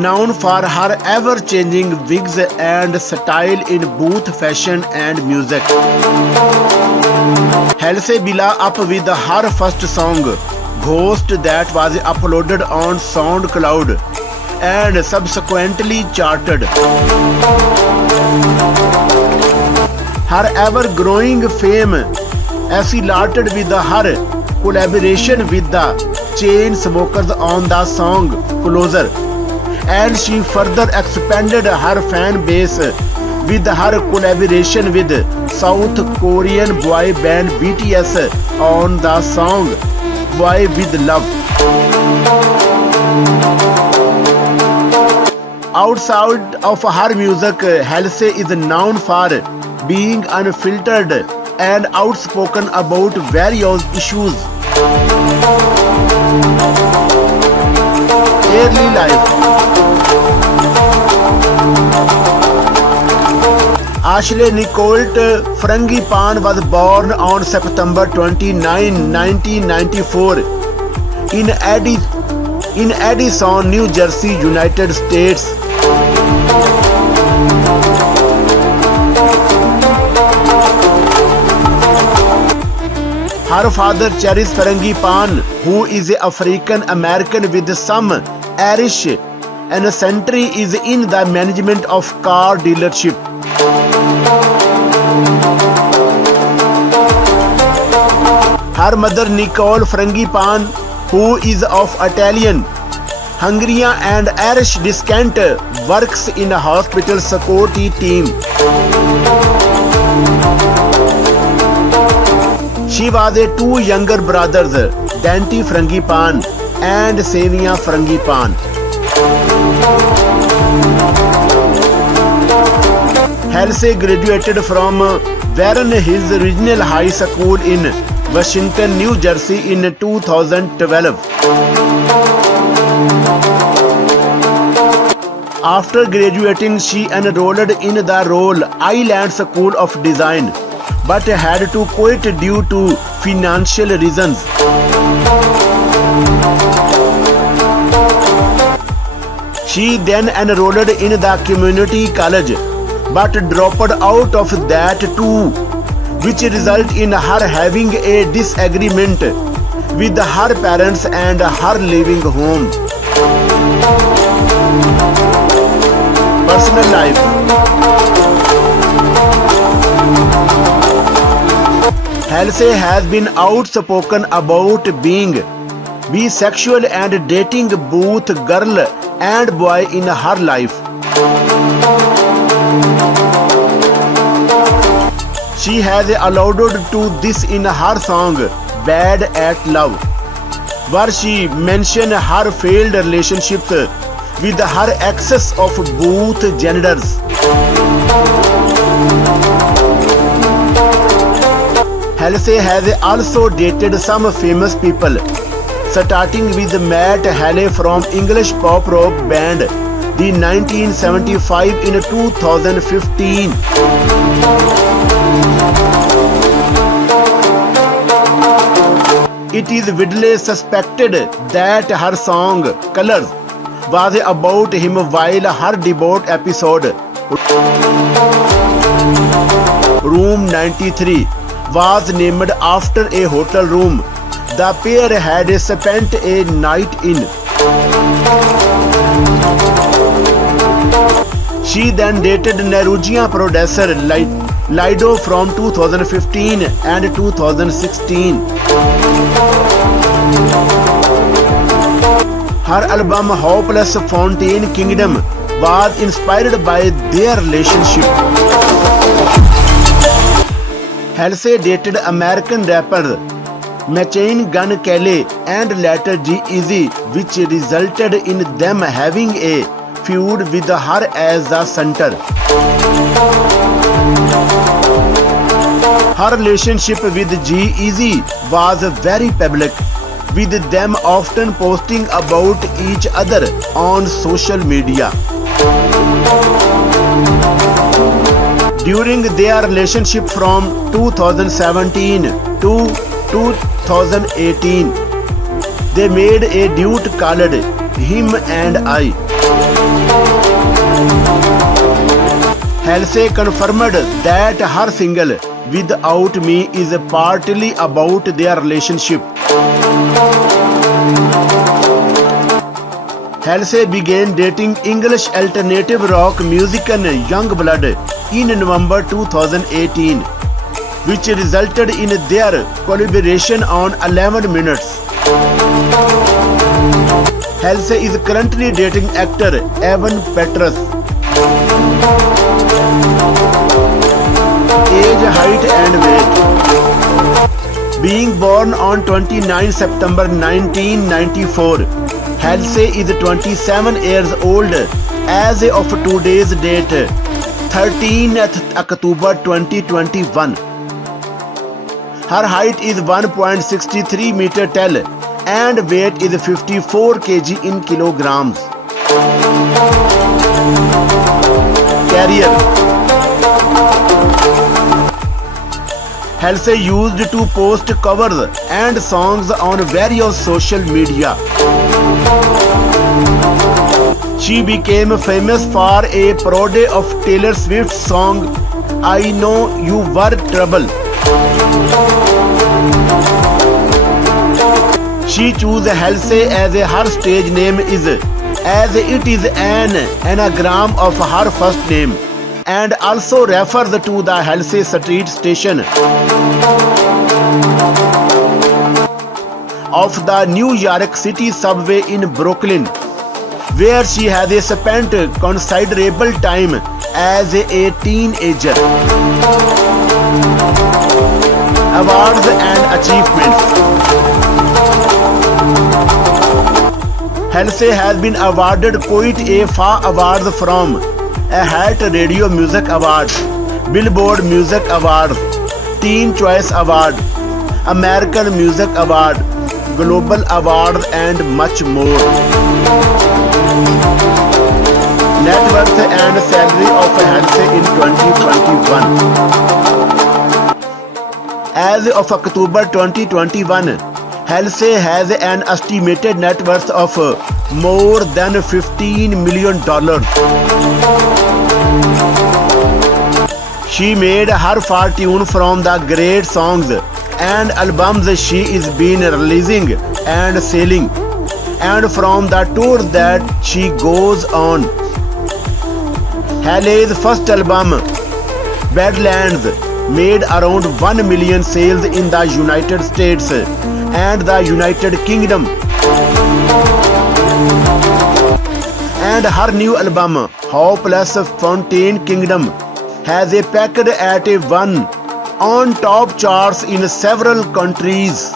known for her ever-changing wigs and style in both fashion and music. Halsey blew up with her first song, Ghost, that was uploaded on SoundCloud and subsequently charted. Her ever-growing fame escalated with her collaboration with the Chainsmokers on the song Closer, and she further expanded her fan base with her collaboration with South Korean boy band BTS on the song Boy With Love. Outside of her music, Halsey is known for being unfiltered and outspoken about various issues. Early life. Ashley Nicole Frangipane was born on September 29, 1994 in Addison, New Jersey, United States. Her father, Charis Frangipane, who is African American with some Irish ancestry, is in the management of car dealership. Her mother, Nicole Frangipane, who is of Italian, Hungarian and Irish descent, works in a hospital security team. She was two younger brothers, Dante Frangipane and Xavier Frangipane. Halsey graduated from Warren Hills Regional High School in Washington, New Jersey in 2012. After graduating, she enrolled in the Rhode Island School of Design, but had to quit due to financial reasons. She then enrolled in the community college, but dropped out of that too, which resulted in her having a disagreement with her parents and her leaving home. Personal life. Halsey has been outspoken about being bisexual and dating both girl and boy in her life. She has alluded to this in her song Bad at Love, where she mentioned her failed relationships with her exes of both genders. Halsey has also dated some famous people, starting with Matt Heafy from English pop rock band The 1975 in 2015. It is widely suspected that her song Colors was about him, while her debut episode Room 93 was named after a hotel room the pair had spent a night in. She then dated Norwegian producer Lido from 2015 and 2016. Her album Hopeless Fontaine Kingdom was inspired by their relationship. Halsey dated American rapper Machine Gun Kelly and later G-Eazy, which resulted in them having a feud with her as the center. Her relationship with G-Eazy was very public, with them often posting about each other on social media. During their relationship from 2017 to 2018, they made a duet called Him and I. Halsey confirmed that her single Without Me is partly about their relationship. Halsey began dating English alternative rock musician Youngblood in November 2018, which resulted in their collaboration on 11 Minutes. Halsey is currently dating actor Evan Peters. Age, height and weight. Being born on 29 September 1994, Halsey is 27 years old as of today's date, 13th October 2021. Her height is 1.63 meter tall and weight is 54 kg in kilograms. Career. Halsey used to post covers and songs on various social media. She became famous for a parody of Taylor Swift's song I Know You Were Trouble. She chose Halsey as her stage name as it is an anagram of her first name, and also refers to the Halsey Street station of the New York City subway in Brooklyn, where she has spent considerable time as a teenager. Awards and achievements. Halsey has been awarded quite a few awards, from a Heart Radio Music Award, Billboard Music Award, Teen Choice Award, American Music Award, Global Award and much more. Net worth and salary of Halsey in 2021. As of October 2021, Halsey has an estimated net worth of more than $15 million. She made her fortune from the great songs and albums she is been releasing and selling, and from the tour that she goes on. Halsey's first album, Badlands, made around 1 million sales in the United States and the United Kingdom. And her new album, Hopeless Fountain Kingdom, has a packed at a 1 on top charts in several countries.